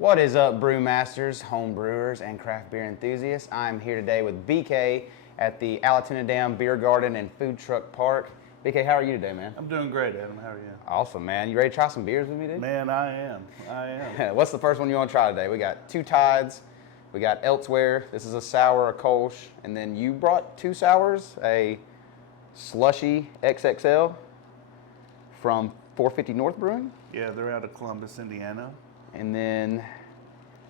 What is up, brewmasters, home brewers, and craft beer enthusiasts? I'm here today with BK at the Allatoona Dam Beer Garden and Food Truck Park. BK, how are you today, man? I'm doing great, Adam. How are you? Awesome, man. You ready to try some beers with me, dude? Man, I am. What's the first one you want to try today? We got two Tides, we got Elsewhere. This is a sour, a Kolsch, and then you brought two sours, a Slushy XXL from 450 North Brewing. Yeah, they're out of Columbus, Indiana. And then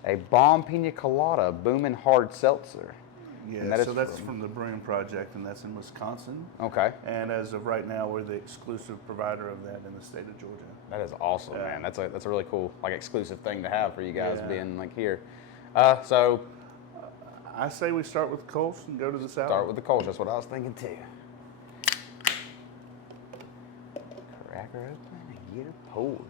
a Bomb Pina Colada Boomin' Hard Seltzer. Yeah, that's from the Brewing Project, and that's in Wisconsin. Okay. And as of right now, we're the exclusive provider of that in the state of Georgia. That is awesome, man. That's a really cool, like, exclusive thing to have for you guys being, like, here. I say we start with the Kolsch and go to the sour. Start with the Kolsch. That's what I was thinking, too. Crack her open and get her poured.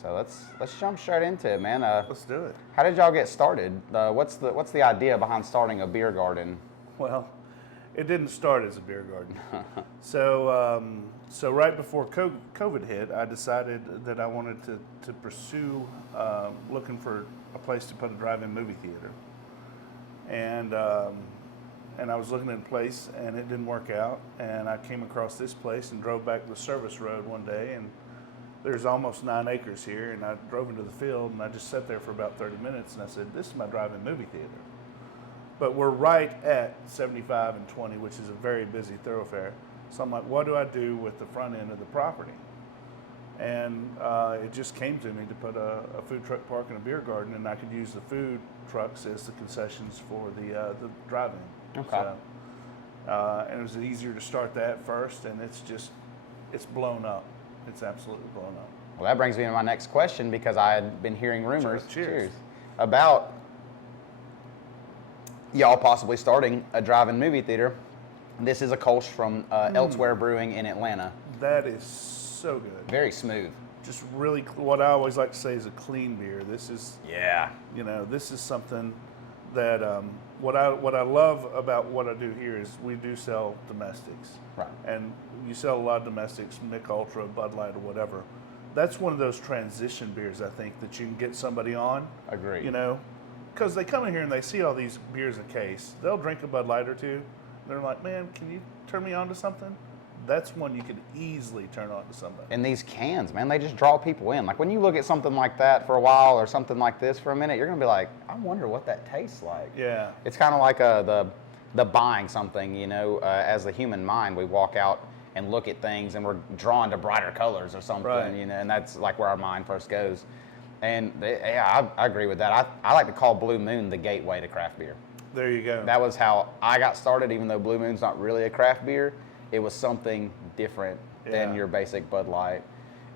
So let's jump straight into it, man. Let's do it. How did y'all get started? What's the idea behind starting a beer garden? Well, it didn't start as a beer garden. So right before COVID hit, I decided that I wanted to pursue looking for a place to put a drive-in movie theater, and I was looking at a place, and it didn't work out. And I came across this place and drove back the service road one day, and there's almost 9 acres here, and I drove into the field, and I just sat there for about 30 minutes, and I said, this is my drive-in movie theater. But we're right at 75 and 20, which is a very busy thoroughfare. So I'm like, what do I do with the front end of the property? And it just came to me to put a food truck park and a beer garden, and I could use the food trucks as the concessions for the drive-in. Okay. So, and it was easier to start that first, and it's blown up. It's absolutely blown up. Well, that brings me to my next question, because I had been hearing rumors Cheers. About y'all possibly starting a drive-in movie theater. This is a Kolsch from Elsewhere Brewing in Atlanta. That is so good. Very smooth. Just really, what I always like to say is a clean beer. This is, this is something that what I love about what I do here is we do sell domestics. Right. And you sell a lot of domestics, Mick Ultra, Bud Light, or whatever. That's one of those transition beers, I think, that you can get somebody on. Agreed. Because they come in here and they see all these beers a case. They'll drink a Bud Light or two. They're like, man, can you turn me on to something? That's one you could easily turn on to somebody. And these cans, man, they just draw people in. Like, when you look at something like that for a while, or something like this for a minute, you're going to be like, I wonder what that tastes like. Yeah. It's kind of like the buying something, as the human mind, we walk out and look at things and we're drawn to brighter colors or something, right. And that's like where our mind first goes. And I agree with that. I like to call Blue Moon the gateway to craft beer. There you go. That was how I got started, even though Blue Moon's not really a craft beer. It was something different than your basic Bud Light.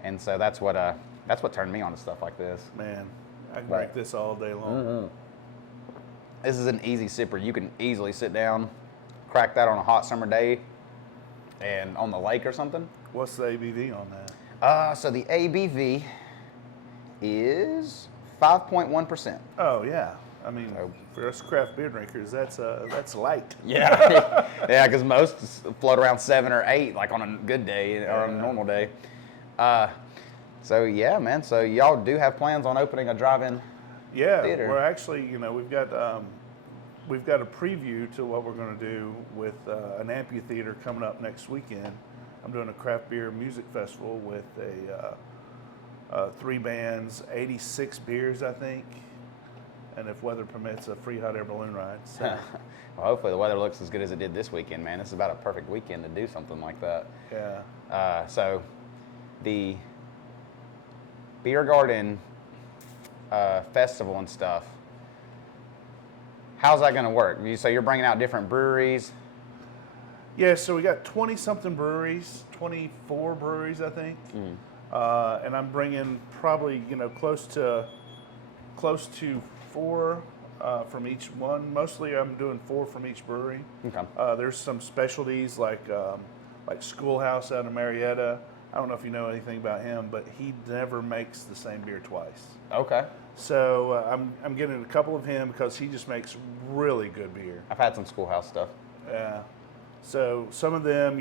And so that's what turned me on to stuff like this. Man, I can drink this all day long. Mm-hmm. This is an easy sipper. You can easily sit down, crack that on a hot summer day and on the lake or something. What's the ABV on that? So the ABV is 5.1%. Oh, yeah. I mean, for us craft beer drinkers, that's light. Yeah, yeah, because most float around 7 or 8, like on a good day or on a normal day. So yeah, man. So y'all do have plans on opening a drive-in theater? We're actually, we've got a preview to what we're going to do with an amphitheater coming up next weekend. I'm doing a craft beer music festival with 3 bands, 86 beers, I think. And if weather permits, a free hot air balloon ride. So. Well, hopefully the weather looks as good as it did this weekend, man. This is about a perfect weekend to do something like that. Yeah. So the beer garden festival and stuff, how's that going to work? So you're bringing out different breweries? Yeah, so we got 20-something breweries, 24 breweries, I think. And I'm bringing probably, close to 4 from each one. Mostly I'm doing 4 from each brewery. Okay. There's some specialties like Schoolhouse out of Marietta. I don't know if you know anything about him, but he never makes the same beer twice. Okay. So I'm getting a couple of him because he just makes really good beer. I've had some Schoolhouse stuff. Yeah. So some of them,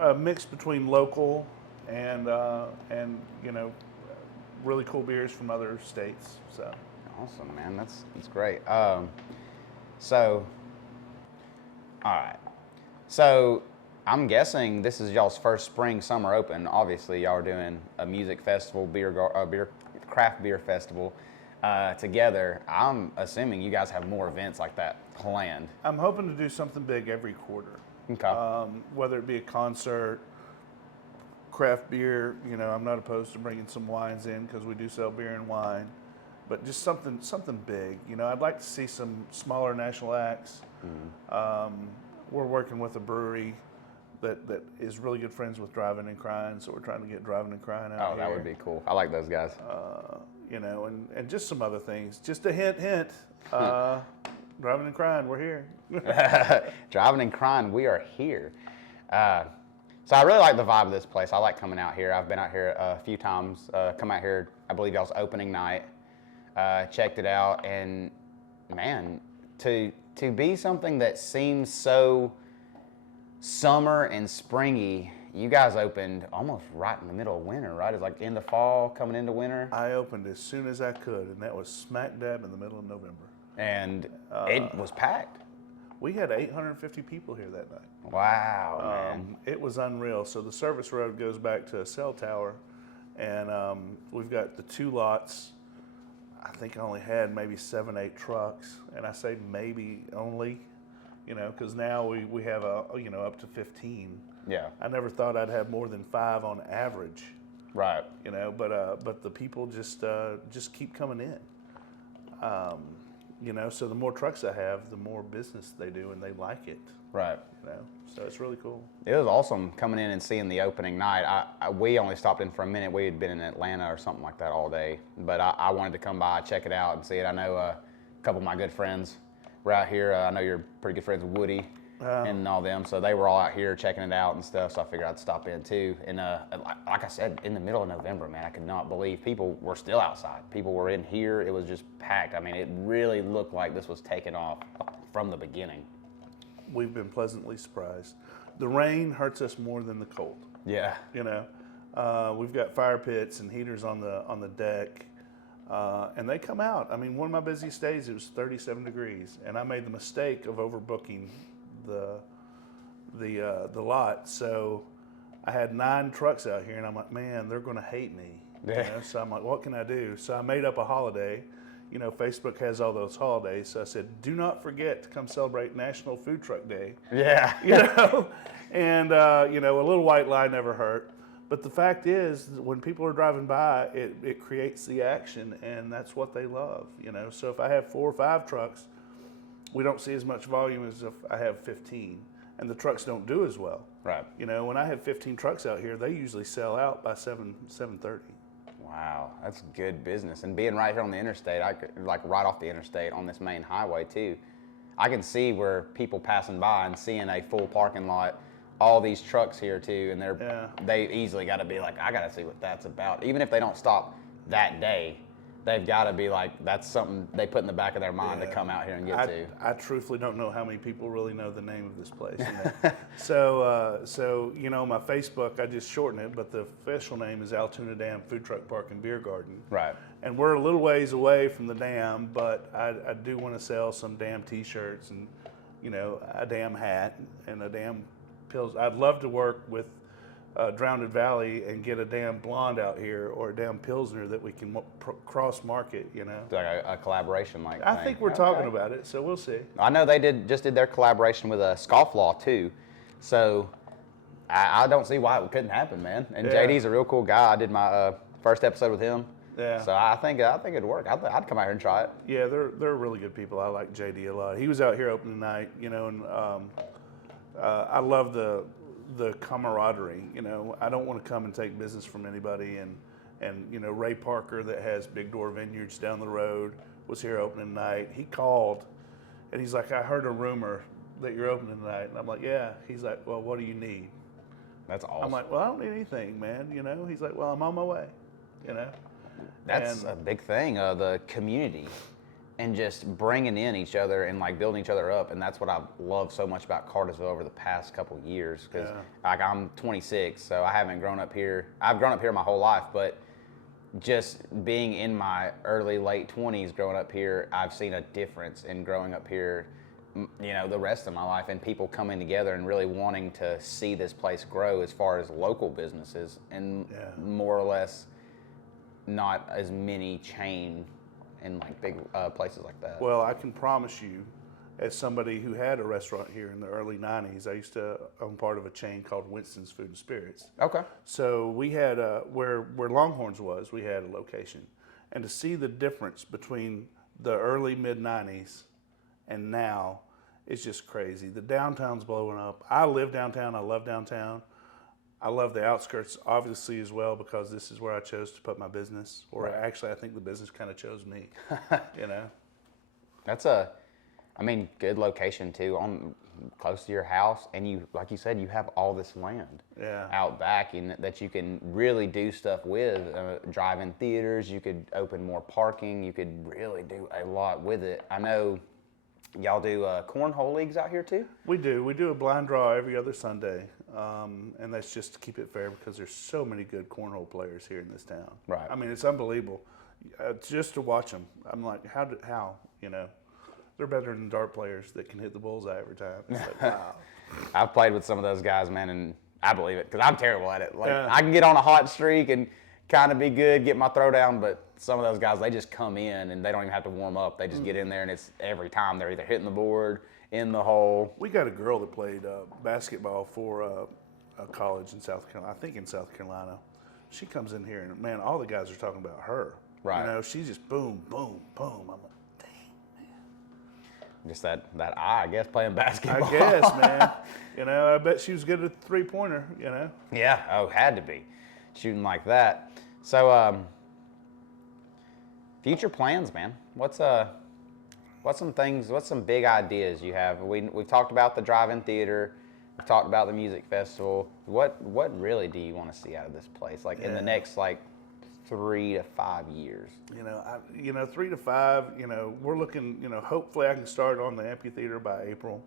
a mix between local and really cool beers from other states. So Awesome, man. That's great. So, all right. So, I'm guessing this is y'all's first spring summer open. Obviously, y'all are doing a music festival, craft beer festival together. I'm assuming you guys have more events like that planned. I'm hoping to do something big every quarter. Okay. Whether it be a concert, craft beer. I'm not opposed to bringing some wines in because we do sell beer and wine, but just something big. I'd like to see some smaller national acts. We're working with a brewery that is really good friends with Driving and Crying, so we're trying to get Driving and Crying out here. Oh, that would be cool. I like those guys. And just some other things. Just a hint. Driving and Crying, we're here. Driving and Crying, we are here. So I really like the vibe of this place. I like coming out here. I've been out here a few times. Come out here, I believe y'all's opening night. Checked it out, and man, to be something that seems so summer and springy, you guys opened almost right in the middle of winter, right? It's like end of fall, coming into winter. I opened as soon as I could, and that was smack dab in the middle of November. And it was packed. We had 850 people here that night. Wow, man. It was unreal. So the service road goes back to a cell tower, and we've got the two lots. I think I only had maybe 7, 8 trucks, and I say maybe only, because now we have up to 15. Yeah. I never thought I'd have more than 5 on average. Right. But the people just keep coming in. So the more trucks I have, the more business they do, and they like it. Right. So it's really cool. It was awesome coming in and seeing the opening night. We only stopped in for a minute. We had been in Atlanta or something like that all day, but I wanted to come by, check it out, and see it. I know a couple of my good friends were out here. I know you're pretty good friends with Woody and all them, so they were all out here checking it out and stuff. So I figured I'd stop in too. And like I said, in the middle of November, man, I could not believe people were still outside. People were in here. It was just packed. I mean, it really looked like this was taking off from the beginning. We've been pleasantly surprised. The rain hurts us more than the cold. Yeah. We've got fire pits and heaters on the deck, and they come out. I mean, one of my busiest days, it was 37 degrees, and I made the mistake of overbooking the lot. So I had 9 trucks out here, and I'm like, man, they're going to hate me. Yeah. So I'm like, what can I do? So I made up a holiday. Facebook has all those holidays. So I said, do not forget to come celebrate National Food Truck Day. Yeah. And, a little white lie never hurt. But the fact is, when people are driving by, it creates the action, and that's what they love, So if I have 4 or 5 trucks, we don't see as much volume as if I have 15. And the trucks don't do as well. Right. When I have 15 trucks out here, they usually sell out by 7:30. Wow, that's good business. And being right here on the interstate, right off the interstate on this main highway too, I can see where people passing by and seeing a full parking lot, all these trucks here too, and they easily got to be like, I got to see what that's about. Even if they don't stop that day, they've got to be like, that's something they put in the back of their mind to come out here and get to. I truthfully don't know how many people really know the name of this place. So my Facebook, I just shorten it, but the official name is Allatoona Dam Food Truck Park and Beer Garden. Right. And we're a little ways away from the dam, but I do want to sell some damn T-shirts and, a damn hat and a damn pills. I'd love to work with Drowned Valley and get a damn blonde out here or a damn Pilsner that we can cross market, Like a collaboration like I think we're talking about it, so we'll see. I know they just did their collaboration with a Scofflaw too, so I don't see why it couldn't happen, man. And JD's a real cool guy. I did my first episode with him. Yeah. So I think it'd work. I'd come out here and try it. Yeah, they're really good people. I like JD a lot. He was out here opening night, and I love the camaraderie. I don't want to come and take business from anybody. And Ray Parker that has Big Door Vineyards down the road was here opening night. He called, and he's like, I heard a rumor that you're opening tonight. And I'm like, yeah. He's like, well, what do you need? That's awesome. I'm like, well, I don't need anything, man. He's like, well, I'm on my way. That's a big thing. The community. and just bringing in each other and like building each other up. And that's what I've loved so much about Cartersville over the past couple of years. Because like I'm 26, so I haven't grown up here. I've grown up here my whole life, but just being in my early, late 20s growing up here, I've seen a difference in growing up here, you know, the rest of my life, and people coming together and really wanting to see this place grow as far as local businesses and more or less not as many chain in like big places like that. Well, I can promise you, as somebody who had a restaurant here in the early 90s, I used to own part of a chain called Winston's Food and Spirits. Okay. So we had, where Longhorns was, we had a location. And to see the difference between the early mid-90s and now is just crazy. The downtown's blowing up. I live downtown. I love downtown. I love the outskirts, obviously, as well, because this is where I chose to put my business. Or actually, I think the business kind of chose me, you know? That's good location too, on close to your house, and you, like you said, you have all this land out back that you can really do stuff with. Drive-in theaters, you could open more parking, you could really do a lot with it. I know y'all do cornhole leagues out here too? We do. We do a blind draw every other Sunday, and that's just to keep it fair because there's so many good cornhole players here in this town. Right. I mean, it's unbelievable. Just to watch them, I'm like, how, you know? They're better than dart players that can hit the bullseye every time. It's like, wow. I've played with some of those guys, man, and I believe it because I'm terrible at it. Like I can get on a hot streak and kind of be good, get my throw down, but some of those guys, they just come in and they don't even have to warm up. They just get in there, and it's every time they're either hitting the board, in the hole. We got a girl that played basketball for a college in South Carolina, I think in South Carolina. She comes in here, and man, all the guys are talking about her. Right. You know, she's just boom, boom, boom. I'm like, just that eye, I guess, playing basketball. I guess, man. You know, I bet she was good at the three-pointer, you know? Yeah, had to be. Shooting like that. So, future plans, man. What's some big ideas you have? We've talked about the drive-in theater. We've talked about the music festival. What really do you want to see out of this place? Like in the next, 3 to 5 years? 3 to 5, we're looking, hopefully I can start on the amphitheater by April.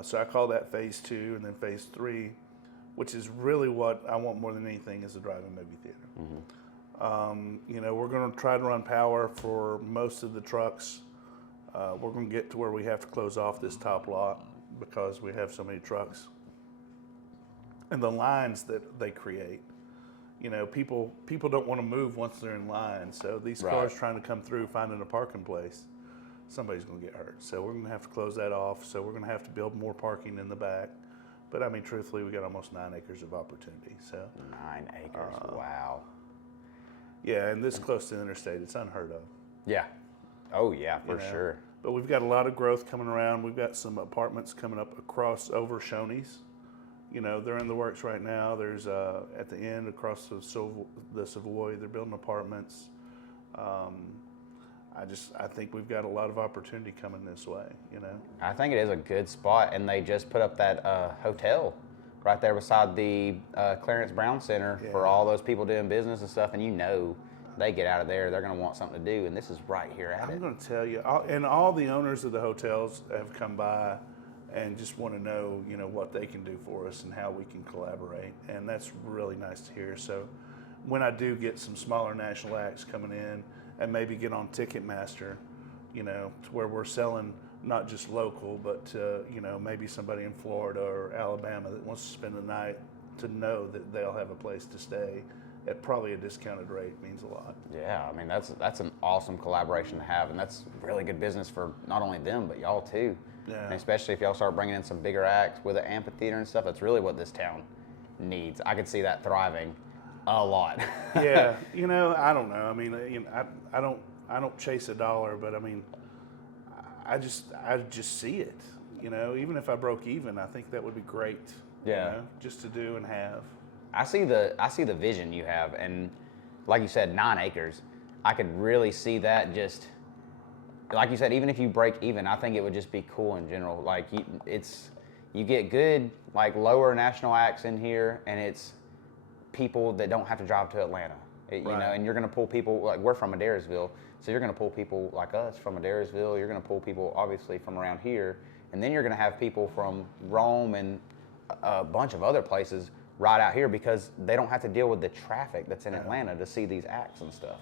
So I call that phase 2, and then phase 3, which is really what I want more than anything, is a drive-in movie theater. Mm-hmm. We're going to try to run power for most of the trucks. We're going to get to where we have to close off this top lot because we have so many trucks. And the lines that they create. People don't want to move once they're in line. So these cars trying to come through, finding a parking place, somebody's going to get hurt. So we're going to have to close that off. So we're going to have to build more parking in the back. But I mean, truthfully, we got almost 9 acres of opportunity. So 9 acres, wow. Yeah, and this close to the interstate, it's unheard of. Yeah. Oh yeah, for sure. But we've got a lot of growth coming around. We've got some apartments coming up across over Shoney's. They're in the works right now. There's at the end across the Savoy, they're building apartments. I think we've got a lot of opportunity coming this way. I think it is a good spot, and they just put up that hotel right there beside the Clarence Brown Center for all those people doing business and stuff. And they get out of there, they're going to want something to do, and this is right here at it. I'm going to tell you, and all the owners of the hotels have come by and just want to know, what they can do for us and how we can collaborate. And that's really nice to hear. So when I do get some smaller national acts coming in and maybe get on Ticketmaster, to where we're selling not just local, but, maybe somebody in Florida or Alabama that wants to spend the night, to know that they'll have a place to stay at probably a discounted rate means a lot. Yeah, I mean, that's an awesome collaboration to have, and that's really good business for not only them, but y'all too. Yeah. And especially if y'all start bringing in some bigger acts with an amphitheater and stuff, that's really what this town needs. I could see that thriving a lot. Yeah, I don't know. I mean, I don't chase a dollar, but I mean, I just see it. Even if I broke even, I think that would be great. Yeah. Just to do and have. I see the vision you have, and like you said, 9 acres. I could really see that just. Like you said, even if you break even, I think it would just be cool in general. Like you get good, lower national acts in here, and it's people that don't have to drive to Atlanta. You know, Right. and you're going to pull people, like we're from Adairsville, so you're going to pull people like us from Adairsville. You're going to pull people, obviously, from around here. And then you're going to have people from Rome and a bunch of other places right out here because they don't have to deal with the traffic that's in Atlanta to see these acts and stuff.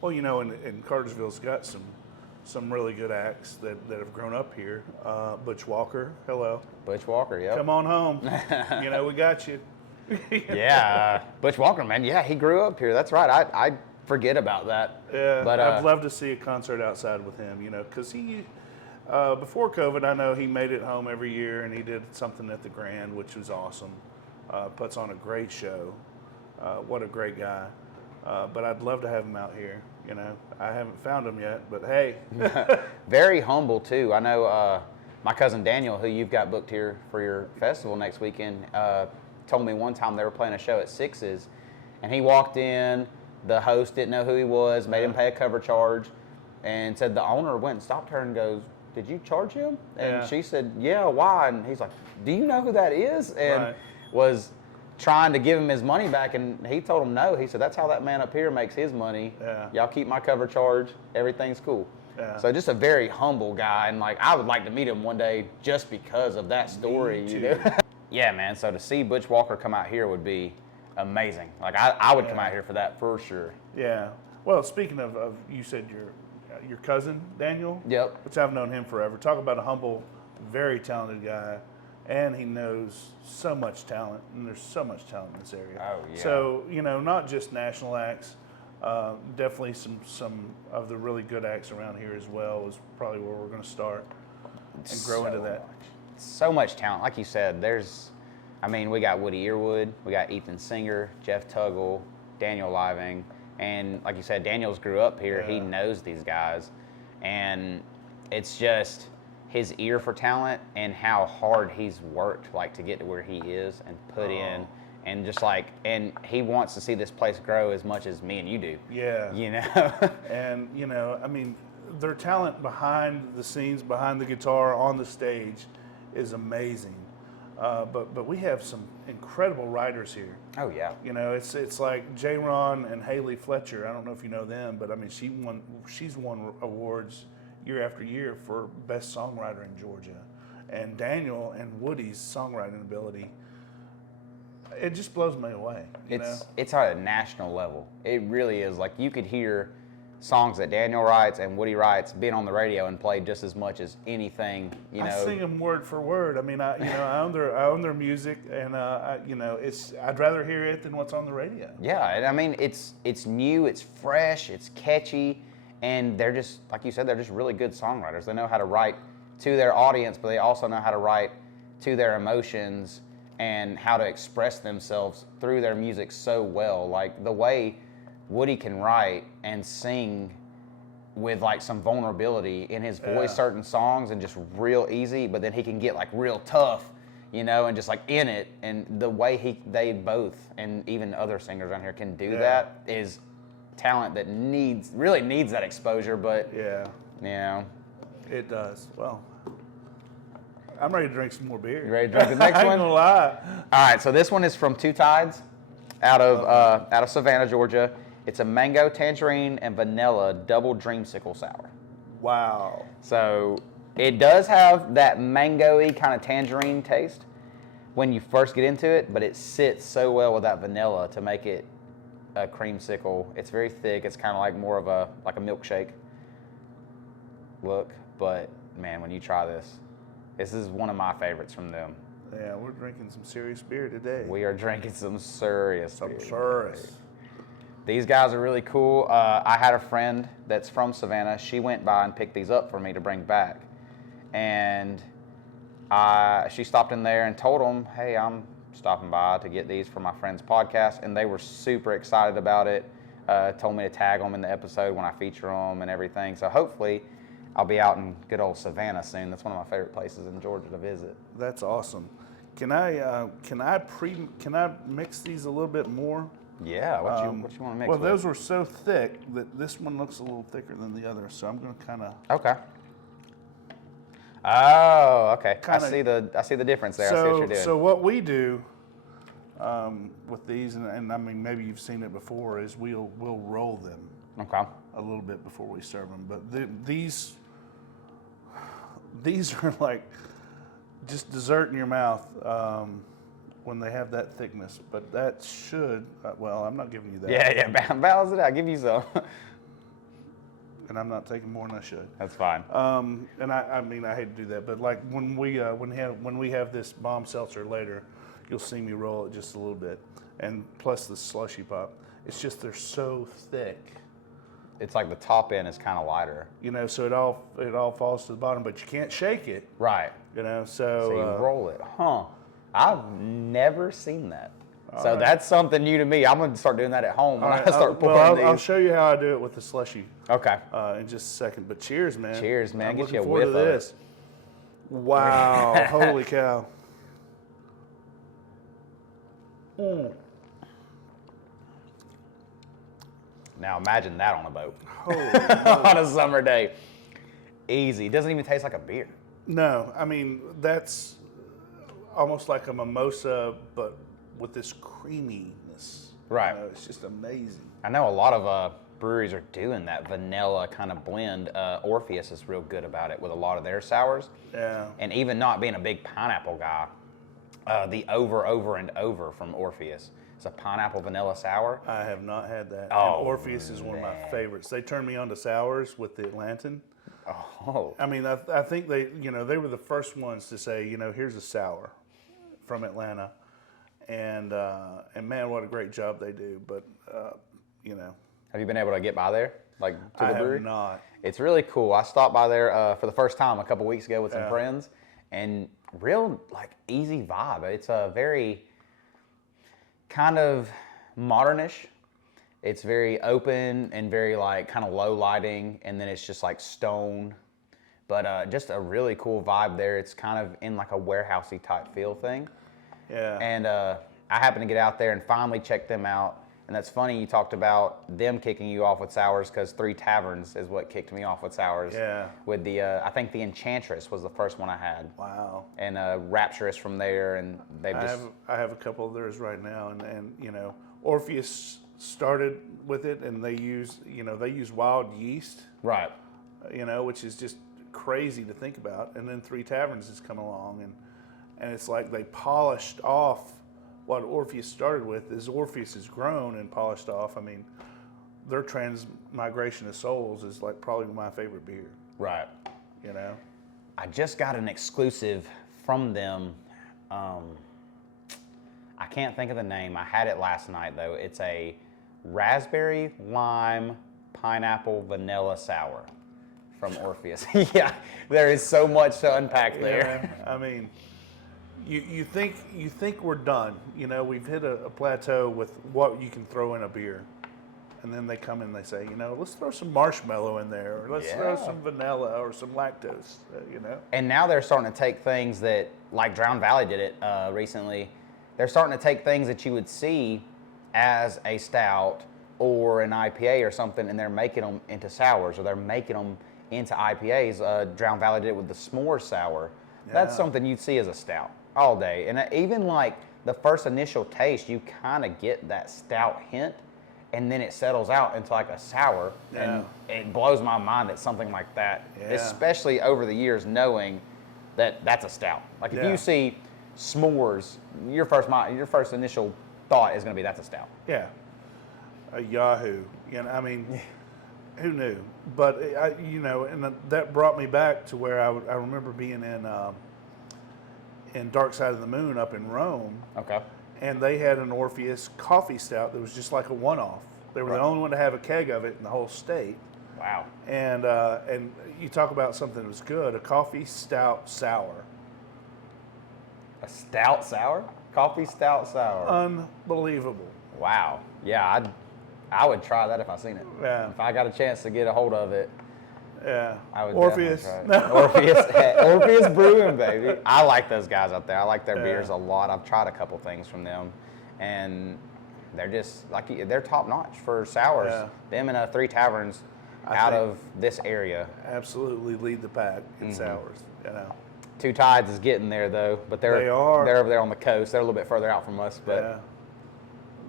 Well, you know, and Cartersville's got some really good acts that have grown up here. Butch Walker, hello. Butch Walker, yep. Come on home. You know, we got you. Yeah, Butch Walker, man. Yeah, he grew up here. That's right. I forget about that. Yeah, but I'd love to see a concert outside with him, you know, because he, before COVID, I know he made it home every year and he did something at the Grand, which was awesome. Puts on a great show. What a great guy. But I'd love to have him out here, you know. I haven't found him yet, but hey. Very humble, too. I know my cousin Daniel, who you've got booked here for your festival next weekend, told me one time they were playing a show at Six's, and he walked in, the host didn't know who he was, made him pay a cover charge, and said the owner went and stopped her and goes, "Did you charge him?" And she said, "Yeah, why?" And he's like, "Do you know who that is?" And was trying to give him his money back, and he told him no. He said, "That's how that man up here makes his money. Y'all keep my cover charge, everything's cool." So just a very humble guy, and like I would like to meet him one day just because of that story. You know? Yeah, man. So to see Butch Walker come out here would be amazing. Like I would come out here for that for sure. Yeah. Well, speaking of you said your cousin Daniel. Yep. Which I've known him forever. Talk about a humble, very talented guy, and he knows so much talent, and there's so much talent in this area. Oh yeah. So you know, not just national acts. Definitely some of the really good acts around here as well is probably where we're going to start and grow into that. So much talent. Like you said, we got Woody Earwood, we got Ethan Singer, Jeff Tuggle, Daniel Living, and like you said, Daniel's grew up here. He knows these guys, and it's just his ear for talent and how hard he's worked like to get to where he is and put in. And just like, and he wants to see this place grow as much as me and you do. Yeah. You know? And, you know, I mean, their talent behind the scenes, behind the guitar, on the stage is amazing. But we have some incredible writers here. Oh, yeah. You know, it's like J. Ron and Haley Fletcher. I don't know if you know them, but I mean, she's won awards year after year for Best Songwriter in Georgia. And Daniel and Woody's songwriting ability, it just blows me away. It's at a national level. It really is. Like you could hear songs that Daniel writes and Woody writes being on the radio and played just as much as anything. I sing them word for word. I mean, I own their music, and I'd rather hear it than what's on the radio. Yeah, and I mean it's new, it's fresh, it's catchy, and they're just like you said, they're just really good songwriters. They know how to write to their audience, but they also know how to write to their emotions and how to express themselves through their music so well. Like the way Woody can write and sing with like some vulnerability in his voice, certain songs, and just real easy, but then he can get like real tough, and just like in it. And the way they both, and even other singers around here can do that is talent that really needs that exposure, but it does. Well, I'm ready to drink some more beer. You ready to drink the next one? I ain't gonna lie. All right, so this one is from Two Tides, out of Savannah, Georgia. It's a mango, tangerine, and vanilla double dreamsicle sour. Wow. So it does have that mango-y kind of tangerine taste when you first get into it, but it sits so well with that vanilla to make it a creamsicle. It's very thick. It's kind of like more of a milkshake look, but man, when you try this is one of my favorites from them. Yeah, we're drinking some serious beer today. We are drinking some serious beer. Serious. These guys are really cool. I had a friend that's from Savannah. She went by and picked these up for me to bring back. And she stopped in there and told them, hey, I'm stopping by to get these for my friend's podcast. And they were super excited about it. Told me to tag them in the episode when I feature them and everything. So hopefully I'll be out in good old Savannah soon. That's one of my favorite places in Georgia to visit. That's awesome. Can I mix these a little bit more? Yeah, what you want to mix Well, with? those were so thick that this one looks a little thicker than the other, so I'm going to kind of... Okay. Oh, okay. I see the difference there. I see what you're doing. So what we do with these, and I mean maybe you've seen it before, is we'll roll them Okay. a little bit before we serve them. But these are like just dessert in your mouth when they have that thickness. But that should, well, I'm not giving you that. Yeah, balance it out. Give you some. And I'm not taking more than I should. That's fine. And I mean, I hate to do that, but like when we have this bomb seltzer later, you'll see me roll it just a little bit, and plus the slushy pop. It's just they're so thick. It's like the top end is kind of lighter. You know, so it all falls to the bottom, but you can't shake it. Right. You know, So so you roll it. Huh. I've never seen that. So right. that's something new to me. I'm going to start doing that at home when I start pouring well, I'll these. show you how I do it with the slushy Okay. in just a second. But cheers, man. Cheers, man. I'm Get looking you a forward whiff to of it. this. Wow! Holy cow! Now imagine that on a boat Holy on a summer day. Easy. It doesn't even taste like a beer. No, I mean that's almost like a mimosa, but with this creaminess. Right. You know, it's just amazing. I know a lot of breweries are doing that vanilla kind of blend. Orpheus is real good about it with a lot of their sours. Yeah. And even not being a big pineapple guy, the over and over from Orpheus. It's a pineapple vanilla sour. I have not had that. Oh, and Orpheus is one of my favorites. They turned me on to sours with the Atlantan. Oh. I mean, I think they were the first ones to say, here's a sour from Atlanta, and man, what a great job they do. But Have you been able to get by there, like to the I brewery? have not. It's really cool. I stopped by there for the first time a couple weeks ago with some Yeah. friends, and real like easy vibe. It's a very kind of modernish. It's very open and very like kind of low lighting, and then it's just like stone, but just a really cool vibe there. It's kind of in like a warehousey type feel thing. Yeah. And I happened to get out there and finally check them out. And that's funny you talked about them kicking you off with sours, because Three Taverns is what kicked me off with sours. Yeah. With the, I think the Enchantress was the first one I had. Wow. And Rapturous from there, and they've just... I have a couple of theirs right now, and Orpheus started with it, and they use wild yeast, Right. Which is just crazy to think about. And then Three Taverns has come along, and it's like they polished off what Orpheus started with. As Orpheus has grown and polished off, I mean, their Transmigration of Souls is like probably my favorite beer. Right. I just got an exclusive from them. I can't think of the name. I had it last night, though. It's a raspberry, lime, pineapple, vanilla sour from Orpheus. Yeah, there is so much to unpack there. Yeah, I mean, you think we're done. We've hit a plateau with what you can throw in a beer. And then they come in and they say, let's throw some marshmallow in there, or let's throw some vanilla or some lactose, And now they're starting to take things that, like Drown Valley did it recently, they're starting to take things that you would see as a stout or an IPA or something, and they're making them into sours, or they're making them into IPAs. Drown Valley did it with the s'more sour. Yeah. That's something you'd see as a stout all day. And even like the first initial taste, you kind of get that stout hint, and then it settles out into like a sour. Yeah. And it blows my mind that something like that, Yeah. especially over the years, knowing that that's a stout. Like if Yeah. you see s'mores, your first initial thought is going to be that's a stout. Yeah, a Yahoo. I mean, who knew? But and that brought me back to where I remember being in Dark Side of the Moon up in Rome, Okay. and they had an Orpheus coffee stout that was just like a one-off. They were Right. the only one to have a keg of it in the whole state. Wow. And you talk about something that was good, a coffee stout sour. A stout sour? Coffee stout sour. Unbelievable. Wow. Yeah, I would try that if I seen it. Yeah. If I got a chance to get a hold of it, Yeah. I would Orpheus. definitely try it. Orpheus Brewing, baby. I like those guys out there. I like their beers a lot. I've tried a couple things from them, and they're just they're top notch for sours. Yeah. Them and Three Taverns I out think- of this area. Absolutely lead the pack in Mm-hmm. sours. Two Tides is getting there though, but They are. they're over there on the coast. They're a little bit further out from us, but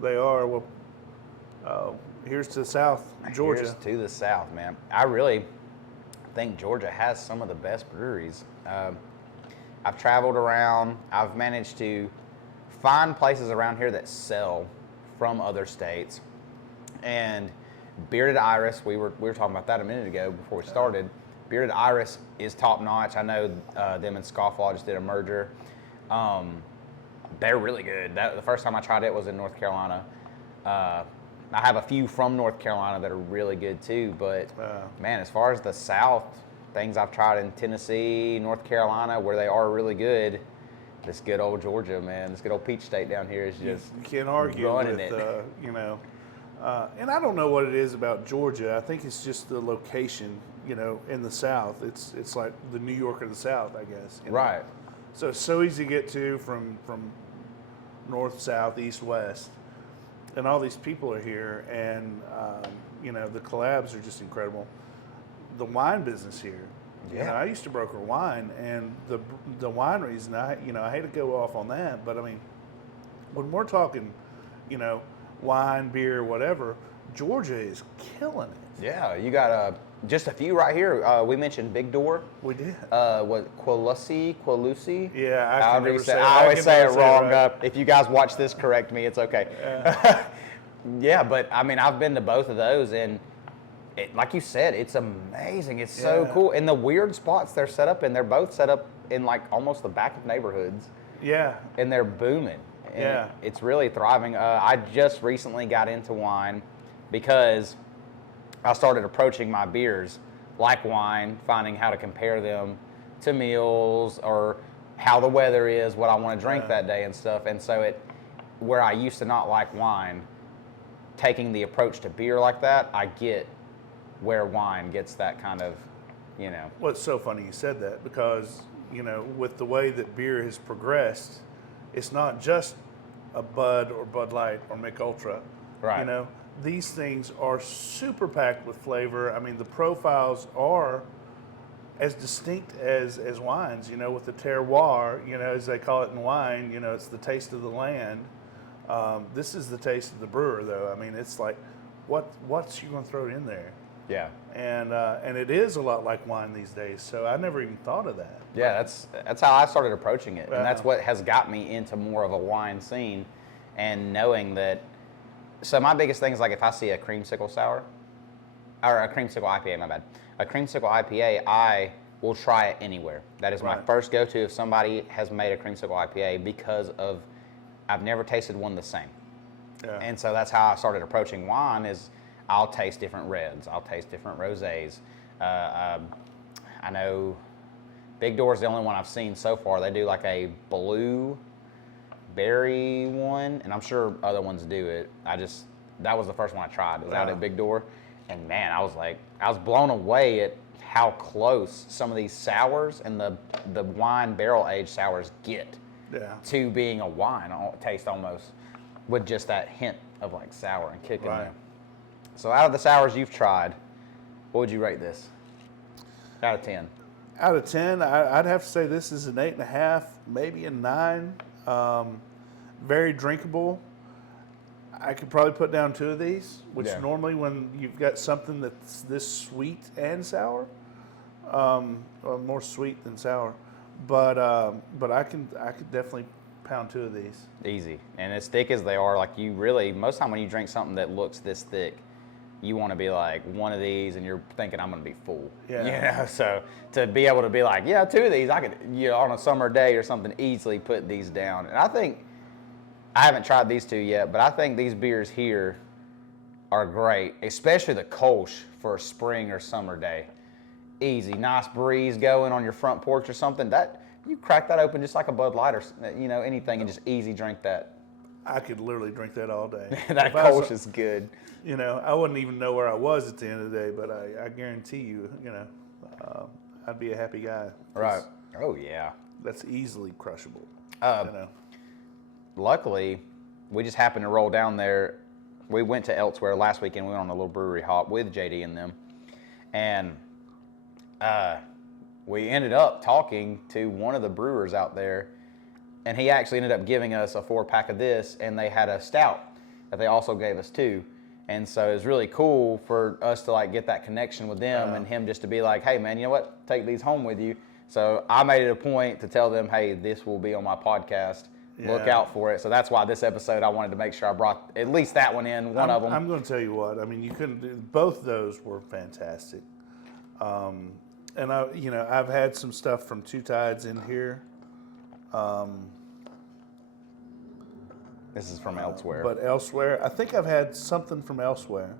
They are. Well, here's to the south, Georgia. Here's to the south, man. I really think Georgia has some of the best breweries. I've traveled around. I've managed to find places around here that sell from other states. And Bearded Iris, we were talking about that a minute ago before we started. Bearded Iris is top notch. I know them and Scofflaw just did a merger. They're really good. The first time I tried it was in North Carolina. I have a few from North Carolina that are really good too. But man, as far as the South, things I've tried in Tennessee, North Carolina, where they are really good. This good old Georgia, man. This good old Peach State down here is just you can't argue running with it. And I don't know what it is about Georgia. I think it's just the location, in the South. It's like the New York of the South, I guess. Right. So it's so easy to get to from north, south, east, west, and all these people are here, and the collabs are just incredible. The wine business here. Yeah. I used to broker wine, and the wineries, and I hate to go off on that, but I mean, when we're talking, wine, beer, whatever, Georgia is killing it. Yeah, you got just a few right here. We mentioned Big Door. We did. Qualusi? Yeah, I always say it wrong. Right. If you guys watch this, correct me. It's okay. Yeah. Yeah, but I mean, I've been to both of those, and like you said, it's amazing. It's so cool. And the weird spots they're set up in, they're both set up in like almost the back of neighborhoods. Yeah. And they're booming. And it's really thriving. I just recently got into wine because I started approaching my beers like wine, finding how to compare them to meals or how the weather is, what I want to drink that day and stuff. And so where I used to not like wine, taking the approach to beer like that, I get where wine gets that kind of, Well, it's so funny you said that because, with the way that beer has progressed, it's not just a Bud or Bud Light or Mick Ultra. Right. These things are super packed with flavor. I mean, the profiles are as distinct as wines, with the terroir, as they call it in wine, it's the taste of the land. This is the taste of the brewer, though. I mean, it's like, what's you going to throw in there? Yeah. And it is a lot like wine these days, so I never even thought of that. Yeah, that's how I started approaching it, and that's what has got me into more of a wine scene, and knowing that. So my biggest thing is like if I see a creamsicle sour, or a creamsicle IPA, my bad, a creamsicle IPA, I will try it anywhere. That is my first go-to if somebody has made a creamsicle IPA because of I've never tasted one the same, and so that's how I started approaching wine is. I'll taste different reds. I'll taste different rosés. I know Big Door is the only one I've seen so far. They do like a blue berry one, and I'm sure other ones do it. That was the first one I tried. It was out at Big Door, and man, I was blown away at how close some of these sours and the wine barrel aged sours get to being a wine taste almost, with just that hint of like sour and kick in there. So out of the sours you've tried, what would you rate this? Out of 10. Out of 10, I'd have to say this is an 8.5, maybe a 9. Very drinkable. I could probably put down 2 of these, which normally when you've got something that's this sweet and sour, more sweet than sour, but I could definitely pound 2 of these. Easy. And as thick as they are, like most time when you drink something that looks this thick, you want to be like one of these and you're thinking I'm going to be full. Yeah. So to be able to be like, 2 of these, I could, on a summer day or something, easily put these down. And I think, I haven't tried these 2 yet, but I think these beers here are great, especially the Kolsch for a spring or summer day. Easy, nice breeze going on your front porch or something. That you crack that open just like a Bud Light or anything, and just easy drink that. I could literally drink that all day. That Kolsch is good. I wouldn't even know where I was at the end of the day, but I guarantee you, I'd be a happy guy. Right. Oh yeah. That's easily crushable. Luckily, we just happened to roll down there. We went to Elsewhere last weekend. We went on a little brewery hop with JD and them, and we ended up talking to one of the brewers out there, and he actually ended up giving us a 4-pack of this, and they had a stout that they also gave us too. And so it's really cool for us to like get that connection with them and him just to be like, hey man, you know what? Take these home with you. So I made it a point to tell them, hey, this will be on my podcast. Look out for it. So that's why this episode I wanted to make sure I brought at least that one in, one of them. I'm going to tell you what. I mean, you couldn't do both those were fantastic. And I've had some stuff from Two Tides in here. This is from elsewhere. But elsewhere, I think I've had something from elsewhere,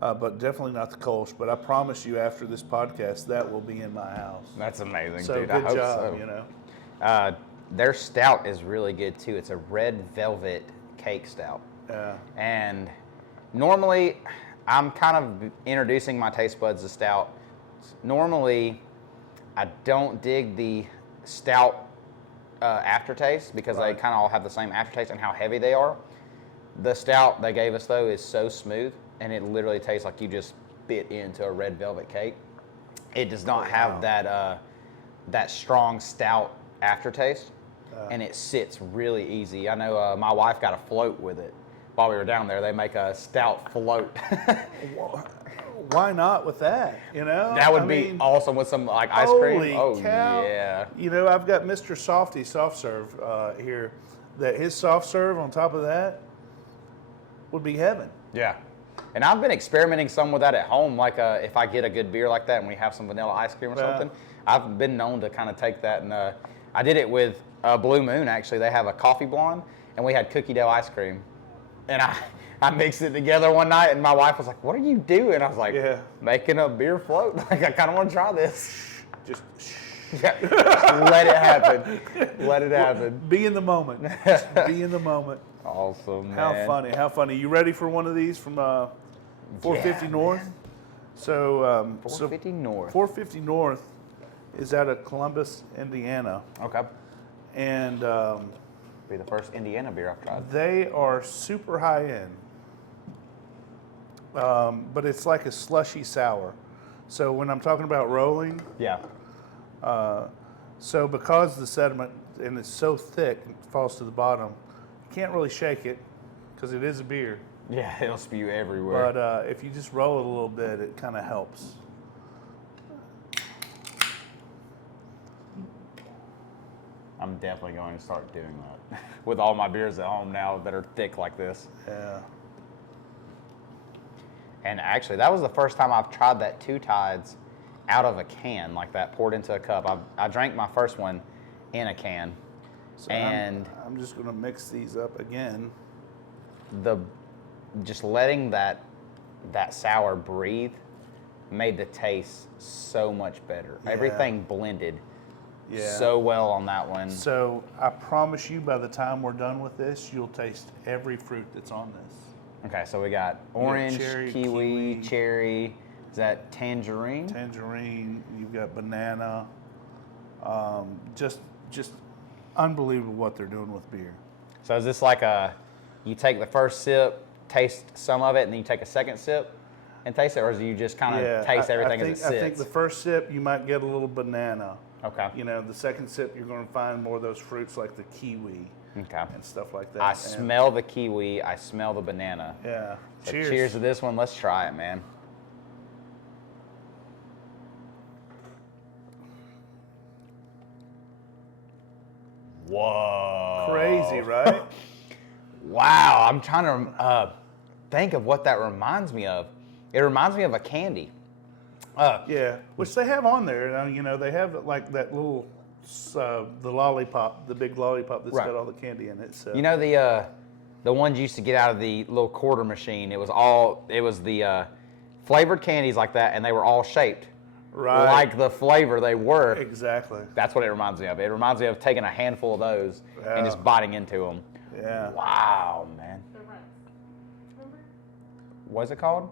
but definitely not the Kolsch. But I promise you, after this podcast, that will be in my house. That's amazing, So dude. good I hope job, so. Their stout is really good too. It's a red velvet cake stout. Yeah. And normally, I'm kind of introducing my taste buds to stout. Normally, I don't dig the stout aftertaste because they kind of all have the same aftertaste and how heavy they are. The stout they gave us though is so smooth and it literally tastes like you just bit into a red velvet cake. It does not have that strong stout aftertaste, and it sits really easy. I know my wife got a float with it while we were down there. They make a stout float. Why not with that? That would be awesome with some like ice cream. Holy Oh cow. yeah. I've got Mr. Softy soft serve here. That his soft serve on top of that would be heaven. Yeah. And I've been experimenting some with that at home. Like if I get a good beer like that and we have some vanilla ice cream or something, I've been known to kind of take that and I did it with Blue Moon actually. They have a coffee blonde and we had cookie dough ice cream. And I mixed it together one night and my wife was like, what are you doing? I was like, making a beer float. Like I kind of want to try this. Just let it happen. Let it happen. Be in the moment. Just be in the moment. Awesome, man. How funny. How funny. You ready for one of these from 450 North? So 450 North. 450 North is out of Columbus, Indiana. Okay. And Be the first Indiana beer I've tried. they are super high end. But it's like a slushy sour. So when I'm talking about rolling, Yeah. so because the sediment and it's so thick, it falls to the bottom. You can't really shake it because it is a beer. Yeah, it'll spew everywhere. But if you just roll it a little bit, it kind of helps. I'm definitely going to start doing that with all my beers at home now that are thick like this. Yeah. And actually, that was the first time I've tried that Two Tides out of a can like that, poured into a cup. I drank my first one in a can. So And I'm just going to mix these up again. Just letting that sour breathe made the taste so much better. Yeah. Everything blended Yeah. so well on that one. So I promise you, by the time we're done with this, you'll taste every fruit that's on this. Okay, so we got orange, cherry, kiwi, kiwi. cherry. Is that tangerine? Tangerine. You've got banana. Just unbelievable what they're doing with beer. So is this like you take the first sip, taste some of it, and then you take a second sip and taste it, or do you just kind of taste everything as it sits? I think the first sip you might get a little banana. Okay. The second sip you're going to find more of those fruits like the kiwi Okay. and stuff like that. I smell the kiwi. I smell the banana. Yeah. So Cheers. cheers to this one. Let's try it, man. Whoa. Crazy, right? Wow. I'm trying to think of what that reminds me of. It reminds me of a candy. Yeah, which they have on there. They have like that little, the lollipop, the big lollipop that's got all the candy in it. So. The ones you used to get out of the little quarter machine. It was the flavored candies like that, and they were all shaped. Right. Like the flavor they were. Exactly. That's what it reminds me of. It reminds me of taking a handful of those and just biting into them. Yeah. Wow, man. The runts. Remember? What's it called?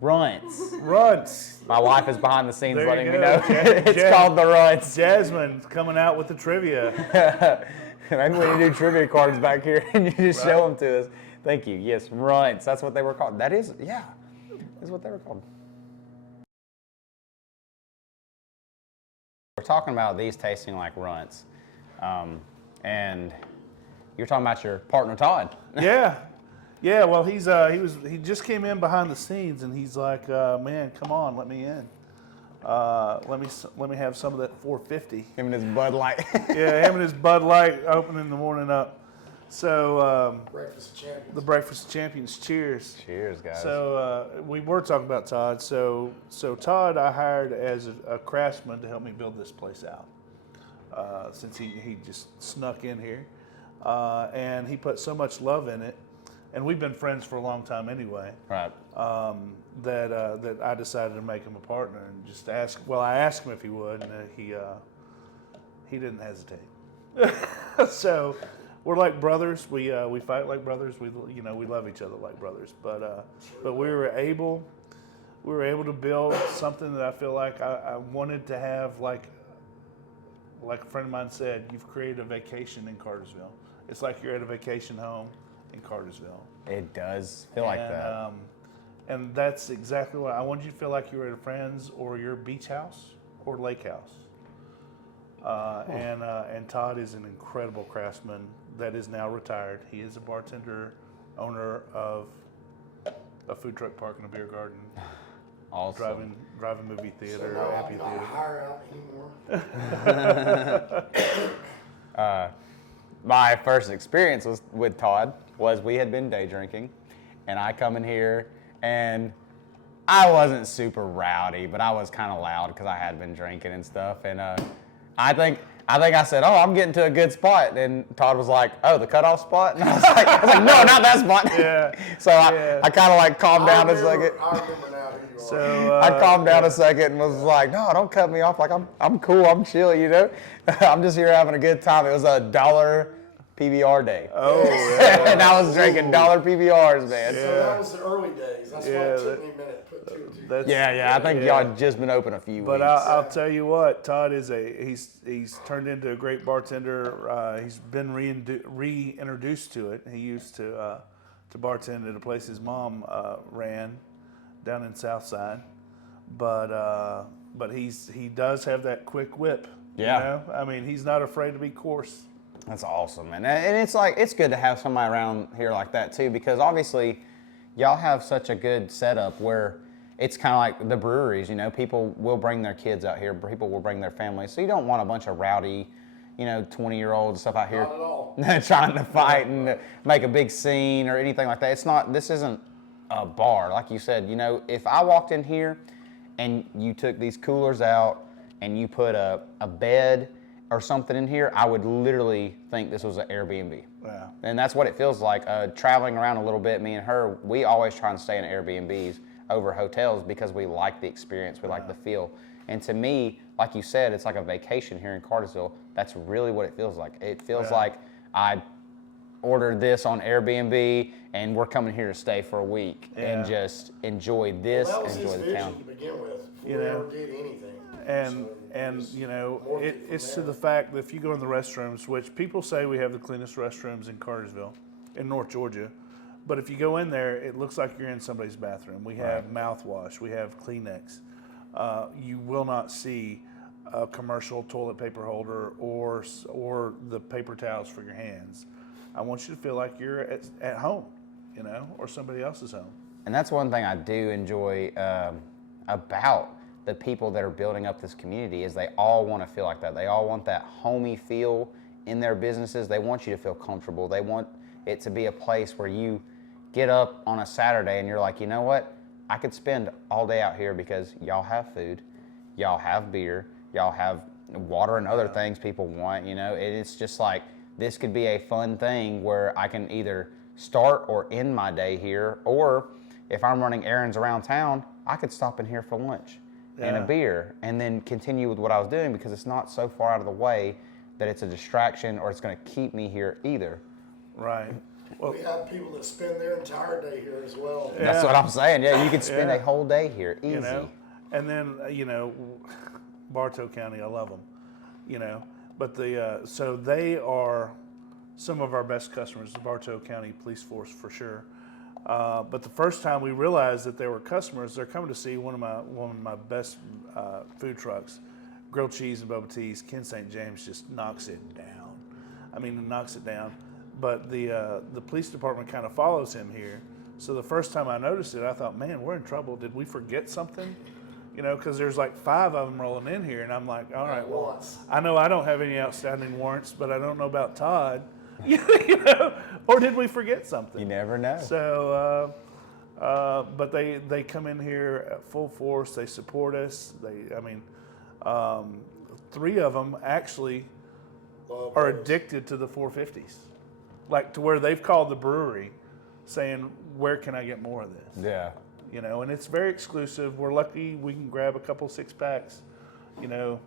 Runts. Runts. Runts. My wife is behind the scenes There you letting me go. know. It's called the Runts. Jasmine's coming out with the trivia. Maybe we need to do trivia cards back here and you just show them to us. Thank you. Yes, Runts. That's what they were called. That's what they were called. We're talking about these tasting like Runts. And you're talking about your partner, Todd. Yeah. Yeah, well, he just came in behind the scenes, and he's like, man, come on, let me in. Let me have some of that 450. Him and his Bud Light. Yeah, him and his Bud Light opening the morning up. So Breakfast of Champions. the Breakfast of Champions. Cheers. Cheers, guys. So we were talking about Todd. So Todd, I hired as a craftsman to help me build this place out. Since he just snuck in here, and he put so much love in it, and we've been friends for a long time anyway. Right. That I decided to make him a partner and just ask. Well, I asked him if he would, and he didn't hesitate. So we're like brothers. We fight like brothers. We love each other like brothers. But we were able to build something that I feel like I wanted to have, like a friend of mine said, you've created a vacation in Cartersville. It's like you're at a vacation home in Cartersville. It does feel like that. And that's exactly what I want you to feel like you're at a friend's or your beach house or lake house. And Todd is an incredible craftsman that is now retired. He is a bartender, owner of a food truck park and a beer garden. Awesome. Driving movie theater, So now I'm amphitheater. not hire out anymore. My first experience with Todd was we had been day drinking, and I come in here, and I wasn't super rowdy, but I was kind of loud because I had been drinking and stuff. And I think I said, "Oh, I'm getting to a good spot." And Todd was like, "Oh, the cutoff spot?" And I was like, "No, not that spot." Yeah. So I kind of like calmed down a second. I remember now who you are. So I calmed down a second and was like, "No, don't cut me off. Like I'm cool. I'm chill. You know, I'm just here having a good time." It was a $1 PBR day. Oh, yeah. And I was drinking $1 PBRs, man. So that was the early days. That's why it took me a minute to put two and two. That's- Yeah. I think Yeah. y'all just been open a few But weeks. I'll tell you what, Todd is he's turned into a great bartender. He's been reintroduced to it. He used to bartend at a place his mom ran down in Southside, but he does have that quick whip. Yeah. You know? I mean, he's not afraid to be coarse. That's awesome, man. And it's like, it's good to have somebody around here like that too, because obviously y'all have such a good setup where it's kind of like the breweries, you know, people will bring their kids out here, people will bring their families. So you don't want a bunch of rowdy, 20-year-olds stuff out here Not at all. trying to fight and make a big scene or anything like that. This isn't a bar. Like you said, if I walked in here and you took these coolers out and you put a bed or something in here, I would literally think this was an Airbnb. Yeah. And that's what it feels like. Traveling around a little bit, me and her, we always try and stay in Airbnbs over hotels because we like the experience, we like the feel. And to me, like you said, it's like a vacation here in Cartersville. That's really what it feels like. It feels like I ordered this on Airbnb and we're coming here to stay for a week and just enjoy this, That was his enjoy the vision town. to begin with, before You we know, ever did anything. And So it was it's to there. the fact that if you go in the restrooms, which people say we have the cleanest restrooms in Cartersville, in North Georgia, but if you go in there, it looks like you're in somebody's bathroom. We have mouthwash, we have Kleenex. You will not see a commercial toilet paper holder or the paper towels for your hands. I want you to feel like you're at home, or somebody else's home. And that's one thing I do enjoy about the people that are building up this community is they all want to feel like that. They all want that homey feel in their businesses. They want you to feel comfortable. They want it to be a place where you get up on a Saturday and you're like, you know what? I could spend all day out here because y'all have food, y'all have beer, y'all have water and other things people want. It's just like this could be a fun thing where I can either start or end my day here, or if I'm running errands around town, I could stop in here for lunch and a beer and then continue with what I was doing because it's not so far out of the way that it's a distraction or it's going to keep me here either. Right. Well, We have people that spend their entire day here as well. That's what I'm saying. Yeah, you could spend a whole day here easy. And then, Bartow County, I love them, but so they are some of our best customers, the Bartow County Police Force for sure. But the first time we realized that they were customers, they're coming to see one of my best food trucks, grilled cheese and boba teas. Ken St. James just knocks it down. I mean, knocks it down. but the police department kind of follows him here. So the first time I noticed it, I thought, man, we're in trouble. Did we forget something? You know, because there's like 5 of them rolling in here, and I'm like, all right, well, Warrants. I know I don't have any outstanding warrants, but I don't know about Todd. You know, or did we forget something? You never know. So, but they come in here at full force. They support us. 3 of them actually Love are those. addicted to the 450s, like to where they've called the brewery, saying, "Where can I get more of this?" Yeah. You know, and it's very exclusive. We're lucky we can grab a couple 6-packs, you know,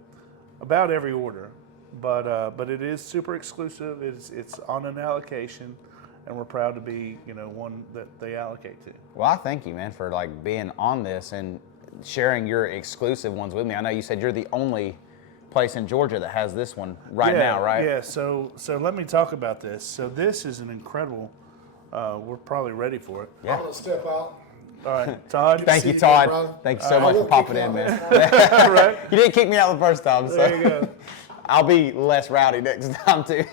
about every order. But it is super exclusive. It's on an allocation, and we're proud to be, you know, one that they allocate to. Well, I thank you, man, for like being on this and sharing your exclusive ones with me. I know you said you're the only place in Georgia that has this one now, right? Yeah. So let me talk about this. So this is an incredible. We're probably ready for it. Yeah. I'm gonna step out. All right, Todd. Thank See you, you, Todd. brother. Thank you so I much for won't popping kick in, you man. out. Right. You didn't kick me out the first time, so There you go. I'll be less rowdy next time too.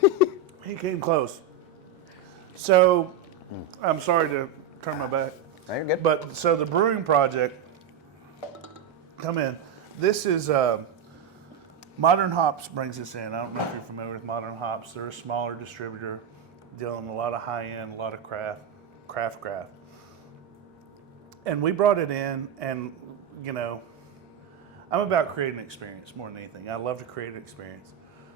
He came close. So I'm sorry to turn my back. No, you're good. But so the brewing project, come in. This is Modern Hops brings us in. I don't know if you're familiar with Modern Hops. They're a smaller distributor, dealing a lot of high end, a lot of craft. And we brought it in, and you know, I'm about creating an experience more than anything. I love to create an experience.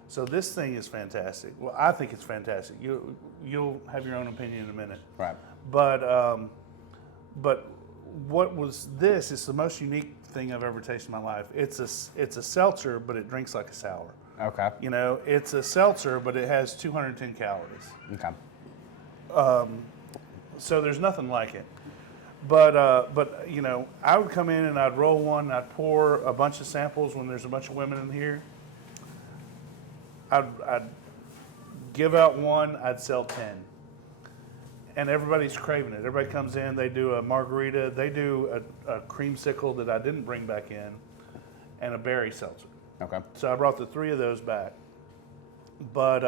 So this thing is fantastic. Well, I think it's fantastic. You'll have your own opinion in a minute. Right. But what was this? It's the most unique thing I've ever tasted in my life. It's a seltzer, but it drinks like a sour. Okay. You know, it's a seltzer, but it has 210 calories. Okay. So there's nothing like it. But you know, I would come in and I'd roll one. I'd pour a bunch of samples when there's a bunch of women in here. I'd give out one. I'd sell 10. And everybody's craving it. Everybody comes in, they do a margarita, they do a creamsicle that I didn't bring back in, and a berry seltzer. Okay. So I brought the 3 of those back. But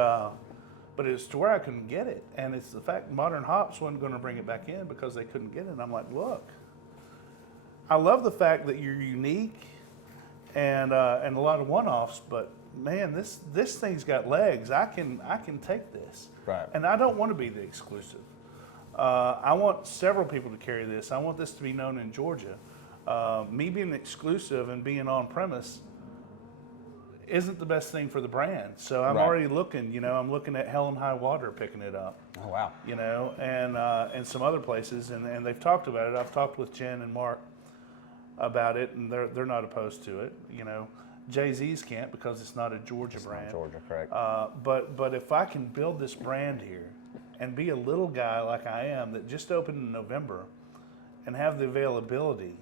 it's to where I couldn't get it. And it's the fact Modern Hops wasn't going to bring it back in because they couldn't get it. And I'm like, look, I love the fact that you're unique and a lot of one-offs, but man, this thing's got legs. I can take this. Right. And I don't want to be the exclusive. I want several people to carry this. I want this to be known in Georgia. Me being exclusive and being on premise isn't the best thing for the brand. So I'm Right. already looking, you know, I'm looking at Hell and High Water picking it up, Oh wow. you know, and some other places, and they've talked about it. I've talked with Jen and Mark about it, and they're not opposed to it, you know. Jay-Z's can't because it's not a Georgia brand. Georgia, correct. But if I can build this brand here and be a little guy like I am that just opened in November and have the availability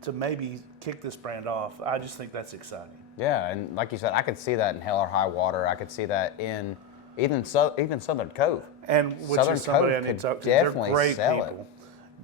to maybe kick this brand off, I just think that's exciting. Yeah, and like you said, I could see that in Hell or High Water. I could see that in even Southern Cove. And which Southern is somebody I Cove need could to talk to. They're definitely great sell it. people.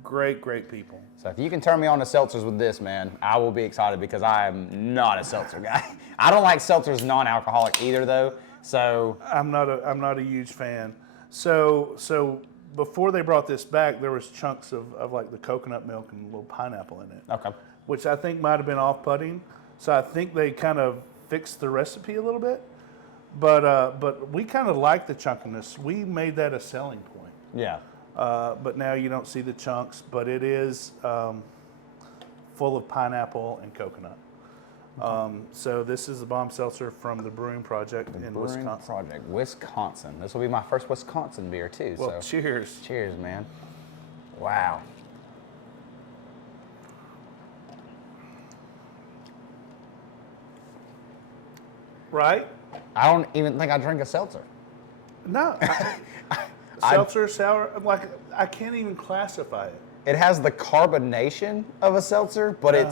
Great people. So if you can turn me on to seltzers with this, man, I will be excited because I am not a seltzer guy. I don't like seltzers non-alcoholic either, though. So I'm not a huge fan. So before they brought this back, there was chunks of like the coconut milk and a little pineapple in it, okay, which I think might have been off-putting. So I think they kind of fixed the recipe a little bit. But we kind of like the chunkiness. We made that a selling point. yeah, But now you don't see the chunks, but it is full of pineapple and coconut. So this is the bomb seltzer from the Brewing Project in Brewing Wisconsin. Project, Wisconsin. This will be my first Wisconsin beer too. Well, so cheers. cheers, man. Wow. Right? I don't even think I drink a seltzer. No. Seltzer, sour, like I can't even classify it. It has the carbonation of a seltzer, but Yeah.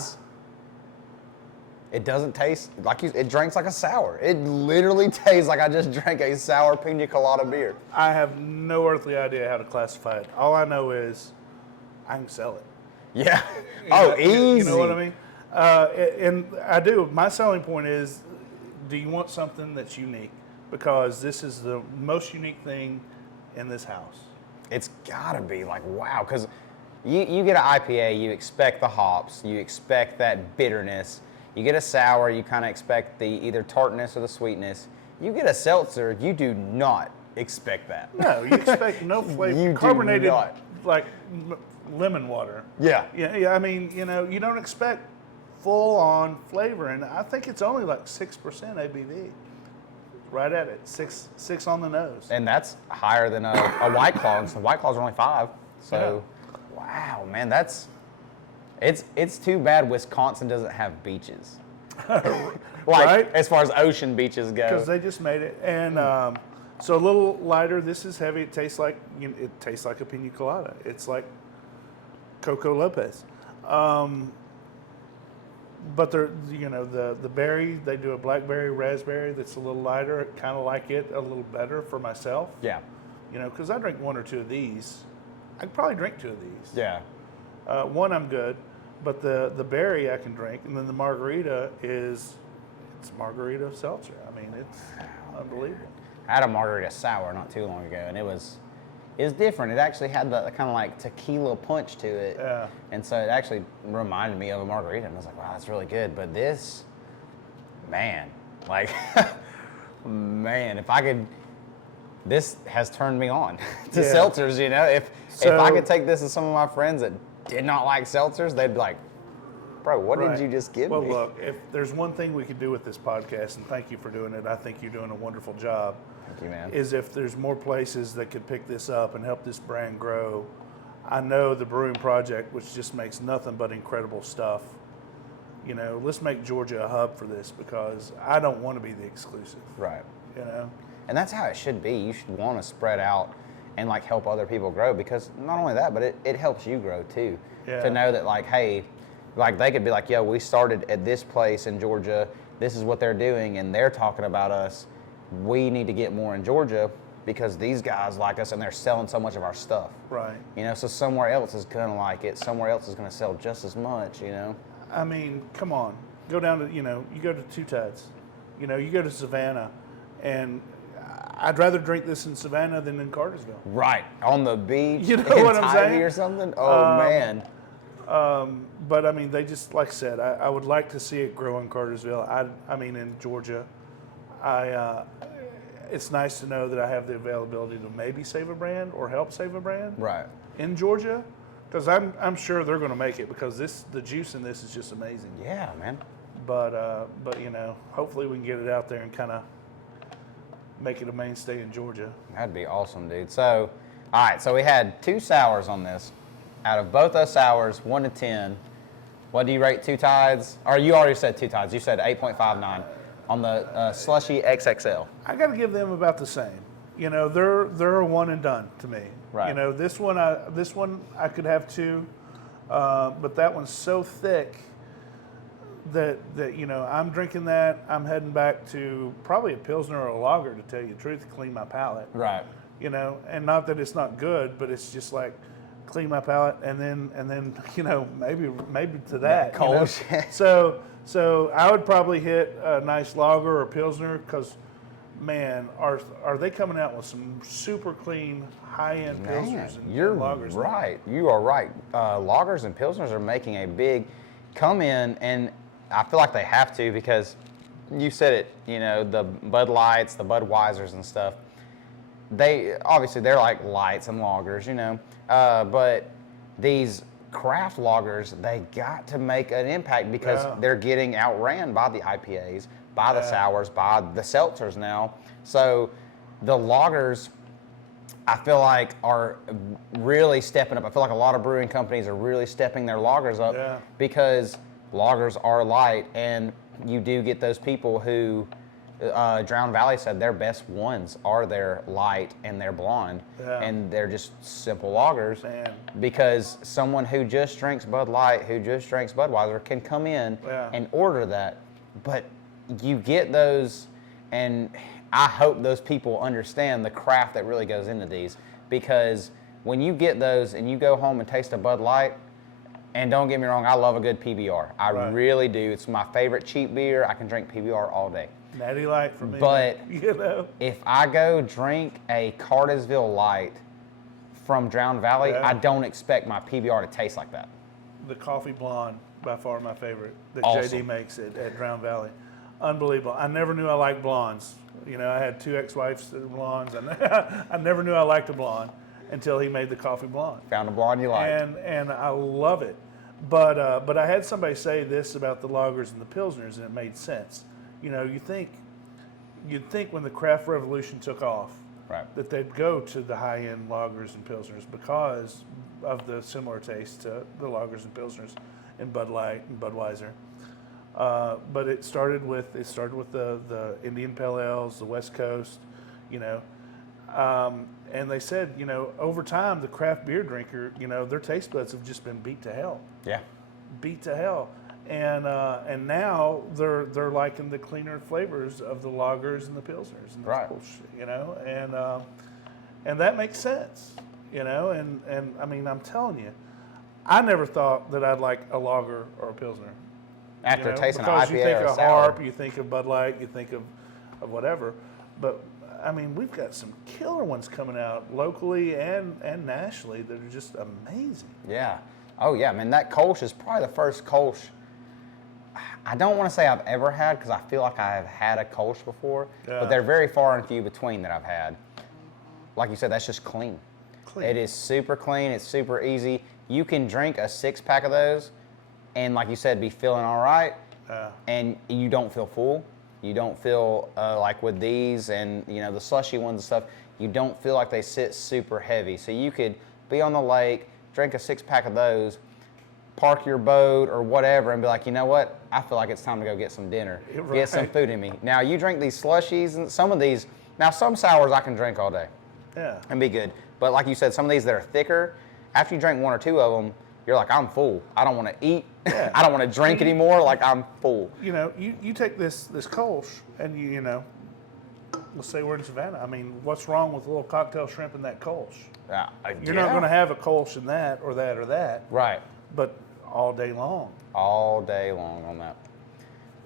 it doesn't taste like it drinks like a sour. It literally tastes like I just drank a sour pina colada beer. I have no earthly idea how to classify it. All I know is I can sell it. Yeah. You Oh, know- easy. You know what I mean? And I do. My selling point is, do you want something that's unique? because this is the most unique thing in this house. It's gotta be like, wow, because you get an IPA, you expect the hops, you expect that bitterness. You get a sour, you kind of expect the either tartness or the sweetness. You get a seltzer, you do not expect that. No, you expect no flavor. You do Carbonated, not. like lemon water. Yeah. Yeah. I mean, you don't expect full-on flavor, and I think it's only like 6% ABV. Right at it, six on the nose. And that's higher than a White Claw. So White Claws are only 5. So, wow, man, it's too bad Wisconsin doesn't have beaches. Right? As far as ocean beaches go. Because they just made it, and so a little lighter. This is heavy. It tastes like a pina colada. It's like Coco Lopez. But they're, the berry, they do a blackberry raspberry that's a little lighter. Kind of like it a little better for myself. Yeah. Because I drink 1 or 2 of these. I could probably drink 2 of these. Yeah. One I'm good, but the berry I can drink, and then the margarita it's margarita seltzer. I mean, it's unbelievable. I had a margarita sour not too long ago, and it was different. It actually had the kind of like tequila punch to it. Yeah. And so it actually reminded me of a margarita, and I was like, wow, that's really good. But this, man, like, man, this has turned me on to Yeah. seltzers, If I could take this to some of my friends that did not like seltzers, they'd be like, bro, what did you just give me? Well, look, if there's one thing we could do with this podcast, and thank you for doing it, I think you're doing a wonderful job. Thank you, man. Is if there's more places that could pick this up and help this brand grow. I know the Brewing Project, which just makes nothing but incredible stuff. Let's make Georgia a hub for this, because I don't want to be the exclusive. Right. And that's how it should be. You should want to spread out and like help other people grow, because not only that, but it helps you grow too. Yeah. To know that like, hey, like they could be like, yo, we started at this place in Georgia. This is what they're doing, and they're talking about us. We need to get more in Georgia because these guys like us and they're selling so much of our stuff. Right. So somewhere else is going to like it. Somewhere else is going to sell just as much, I mean, come on. Go down to, you go to Two Tides. You go to Savannah, and I'd rather drink this in Savannah than in Cartersville. Right. On the beach. You know in what I'm Tybee saying? or something? Oh, man. But I mean, they just, like I said, I would like to see it grow in Cartersville. I mean, in Georgia. It's nice to know that I have the availability to maybe save a brand or help save a brand. Right. In Georgia, because I'm sure they're going to make it, because the juice in this is just amazing. Yeah, man. But hopefully we can get it out there and kind of make it a mainstay in Georgia. That'd be awesome, dude. So, all right, so we had 2 sours on this. Out of both those sours, 1 to 10, what do you rate Two Tides? Or you already said Two Tides. You said 8.59 on the Slushy XXL. I got to give them about the same. They're a one and done to me. Right. This one I could have 2, but that one's so thick that I'm drinking that. I'm heading back to probably a Pilsner or a lager, to tell you the truth, to clean my palate. Right. And not that it's not good, but it's just like clean my palate, and then maybe to that. Kolsch. So I would probably hit a nice lager or Pilsner, because, man, are they coming out with some super clean high-end Pilsners and lagers? Right. You are right. Lagers and Pilsners are making a big come in, and I feel like they have to, because you said it, the Bud Lights, the Budweisers and stuff, they're like lights and lagers, but these craft lagers, they got to make an impact, because they're getting outran by the IPAs, by the sours, by the seltzers now. So the lagers, I feel like, are really stepping up. I feel like a lot of brewing companies are really stepping their lagers up, because lagers are light, and you do get those people who, Drown Valley said their best ones are their light and their blonde, and they're just simple lagers. Man. Because someone who just drinks Bud Light, who just drinks Budweiser, can come in and order that. But you get those, and I hope those people understand the craft that really goes into these, because when you get those and you go home and taste a Bud Light, And don't get me wrong, I love a good PBR. I Right. really do. It's my favorite cheap beer. I can drink PBR all day. Natty Light for me. But you know, if I go drink a Cartersville Light from Drowned Valley, Yeah. I don't expect my PBR to taste like that. the coffee blonde, by far my favorite, that Awesome. JD makes at Drowned Valley. Unbelievable. I never knew I liked blondes. You know, I had 2 ex-wives that were blondes. I never knew I liked a blonde until he made the coffee blonde. Found a blonde you like. And I love it. But I had somebody say this about the lagers and the pilsners, and it made sense. You know, you'd think when the craft revolution took off, Right. that they'd go to the high-end lagers and pilsners because of the similar taste to the lagers and pilsners in Bud Light and Budweiser. But it started with the Indian Pale Ales, the West Coast, you know. And they said, you know, over time, the craft beer drinker, you know, their taste buds have just been beat to hell. Yeah. Beat to hell. And now they're liking the cleaner flavors of the lagers and the pilsners and the Right. Kolsch, you know, and that makes sense, you know, and I mean, I'm telling you, I never thought that I'd like a lager or a pilsner. After You know, tasting an because you IPA think or a of sour. Harp, you think of Bud Light, you think of whatever, but I mean, we've got some killer ones coming out locally and nationally that are just amazing. Yeah. Oh, yeah, man, that Kolsch is probably the first Kolsch I don't want to say I've ever had, because I feel like I have had a Kolsch before, Yeah. but they're very far and few between that I've had. Like you said, that's just clean. Clean. It is super clean. It's super easy. You can drink a 6-pack of those and, like you said, be feeling all right, and you don't feel full. You don't feel like with these and, you know, the slushy ones and stuff, you don't feel like they sit super heavy. So you could be on the lake, drink a 6-pack of those, park your boat or whatever, and be like, you know what? I feel like it's time to go get some dinner, get some Right. food in me. Now, you drink these slushies, and some of these, now some sours I can drink all day Yeah. and be good. But like you said, some of these that are thicker, after you drink 1 or 2 of them, you're like, I'm full. I don't want to eat. Yeah. I don't want to drink anymore. Like, I'm full. You know, you take this Kolsch and you know, let's say we're in Savannah. I mean, what's wrong with a little cocktail shrimp in that Kolsch? You're not going to have a Kolsch in that or that or that, Right. but all day long. All day long on that.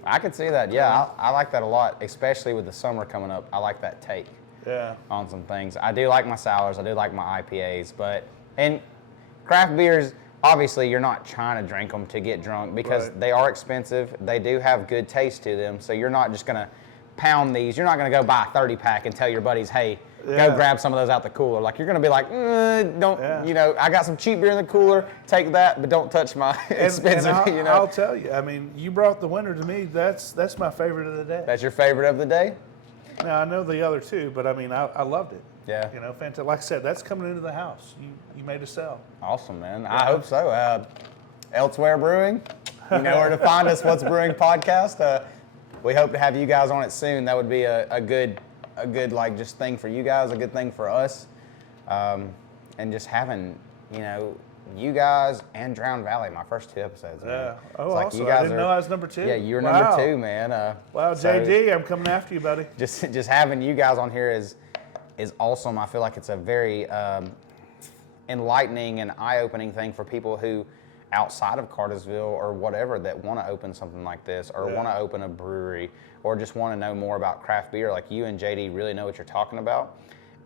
I could see that. Yeah, I like that a lot, especially with the summer coming up. I like that take Yeah. on some things. I do like my sours. I do like my IPAs. And craft beers, obviously, you're not trying to drink them to get drunk because Right. they are expensive. They do have good taste to them. So you're not just going to pound these. You're not going to go buy a 30-pack and tell your buddies, hey, Yeah. go grab some of those out the cooler. Like, you're going to be like, don't, Yeah. you know, I got some cheap beer in the cooler. Take that, but don't touch my expensive, and you know. I'll tell you. I mean, you brought the winner to me. That's my favorite of the day. That's your favorite of the day? Now I know the other two, but I mean, I loved it. Yeah. You know, fantastic. Like I said, that's coming into the house. You made a sell. Awesome, man. I hope so. Elsewhere Brewing, you know where to find us. What's Brewing podcast. We hope to have you guys on it soon. That would be a good like just thing for you guys, a good thing for us, and just having you guys and Drowned Valley, my first 2 episodes. Man. Yeah. Oh, It's like awesome. you I guys didn't know I was number 2. Yeah, you're Wow. number 2, man. Wow, so JD, I'm coming after you, buddy. just having you guys on here is awesome. I feel like it's a very enlightening and eye-opening thing for people who outside of Cartersville or whatever that want to open something like this or want to open a brewery or just want to know more about craft beer. Like, you and JD really know what you're talking about,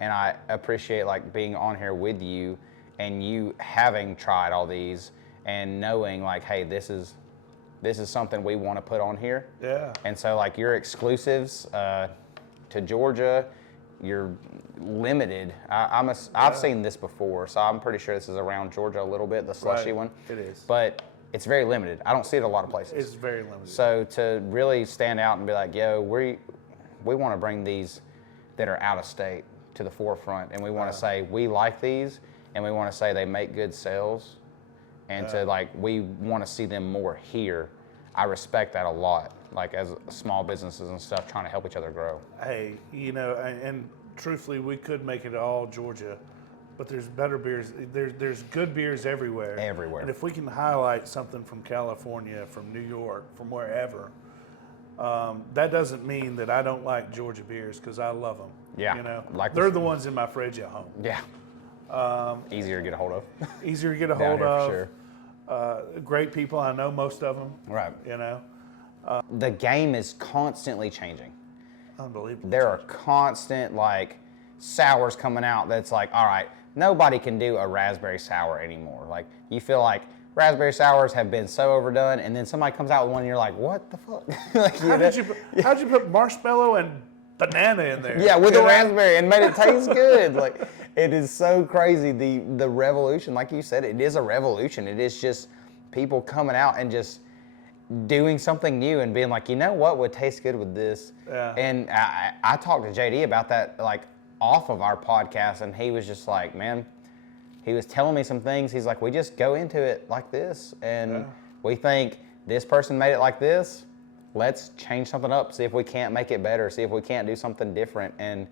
and I appreciate like being on here with you and you having tried all these and knowing like, hey, this is something we want to put on here. Yeah. And so like your exclusives to Georgia, you're limited. I've seen this before, so I'm pretty sure this is around Georgia a little bit, the slushy Right. one. It is. But it's very limited. I don't see it a lot of places. It's very limited. So to really stand out and be like, yo, we want to bring these that are out of state to the forefront, and we want to say we like these, and we want to say they make good sales, and to like we want to see them more here. I respect that a lot, like as small businesses and stuff trying to help each other grow. Hey, you know, and truthfully, we could make it all Georgia, but there's better beers. There's good beers everywhere. Everywhere. And if we can highlight something from California, from New York, from wherever, that doesn't mean that I don't like Georgia beers, because I love them. Yeah, You know, like they're this- the ones in my fridge at home. Yeah. Easier to get a hold of. Easier to get a Down hold here of. for sure. Great people. I know most of them. Right. You know, The game is constantly changing. unbelievable. There are constant like sours coming out that's like, all right, nobody can do a raspberry sour anymore. Like you feel like raspberry sours have been so overdone, and then somebody comes out with one and you're like, what the fuck? Like, How'd you put marshmallow and banana in there? yeah, with You a know? raspberry and made it taste good. Like it is so crazy. The revolution, like you said, it is a revolution. It is just people coming out and just doing something new and being like, you know what would taste good with this? Yeah. And I talked to JD about that like off of our podcast, and he was just like, man, he was telling me some things. He's like, we just go into it like this, and we think this person made it like this. Let's change something up, see if we can't make it better, see if we can't do something different. And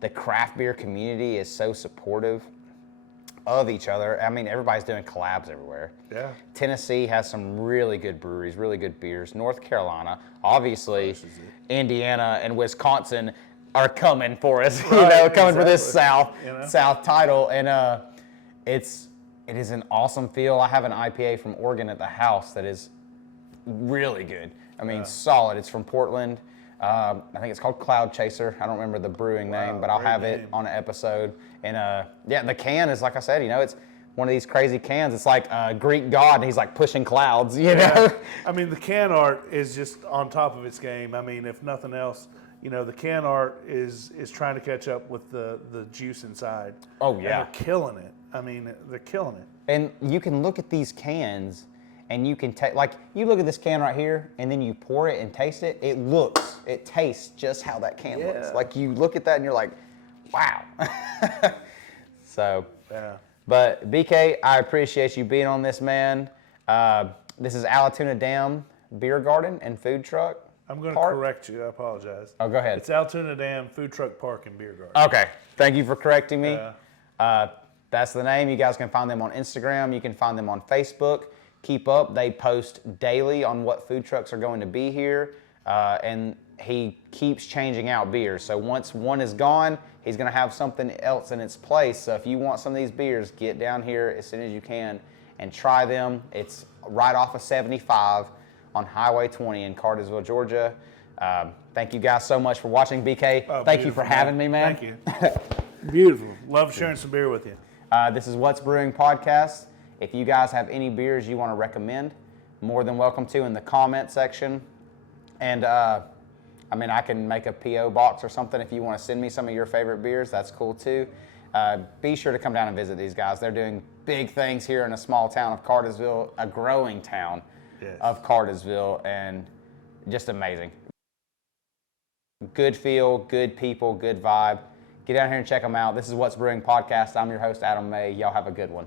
the craft beer community is so supportive of each other. I mean, everybody's doing collabs everywhere. Yeah. Tennessee has some really good breweries, really good beers. North Carolina, obviously, Indiana and Wisconsin are coming for us, Right, coming for this exactly. South title. And it is an awesome feel. I have an IPA from Oregon at the house that is really good. I mean, solid. It's from Portland. I think it's called Cloud Chaser. I don't remember the brewing name, but I'll great have it name. on an episode. And the can is, like I said, it's one of these crazy cans. It's like a Greek god, and he's like pushing clouds, you know? I mean, the can art is just on top of its game. I mean, if nothing else, the can art is trying to catch up with the juice inside. Oh, And yeah. they're killing it. I mean, they're killing it. And you can look at these cans, and you can take, like, you look at this can right here, and then you pour it and taste it. It tastes just how that can looks. Yeah. Like, you look at that, and you're like, wow. So, Yeah. but BK, I appreciate you being on this, man. This is Allatoona Dam Beer Garden and Food Truck. I'm going to Park? correct you. I apologize. Oh, go ahead. It's Allatoona Dam Food Truck Park and Beer Garden. Okay, thank you for correcting me. Yeah. That's the name. You guys can find them on Instagram. You can find them on Facebook. Keep up. They post daily on what food trucks are going to be here. And he keeps changing out beers. So once one is gone, he's going to have something else in its place. So if you want some of these beers, get down here as soon as you can and try them. It's right off of 75 on Highway 20 in Cartersville, Georgia. Thank you guys so much for watching, BK. Oh, Thank you for beautiful, having me, man. Thank you. Beautiful. Love sharing some beer with you. This is What's Brewing Podcast. If you guys have any beers you want to recommend, more than welcome to in the comment section. And I can make a P.O. box or something if you want to send me some of your favorite beers. That's cool too. Be sure to come down and visit these guys. They're doing big things here in a small town of Cartersville, a growing town of Cartersville, and just amazing. Good feel, good people, good vibe. Get down here and check them out. This is What's Brewing Podcast. I'm your host, Adam May. Y'all have a good one.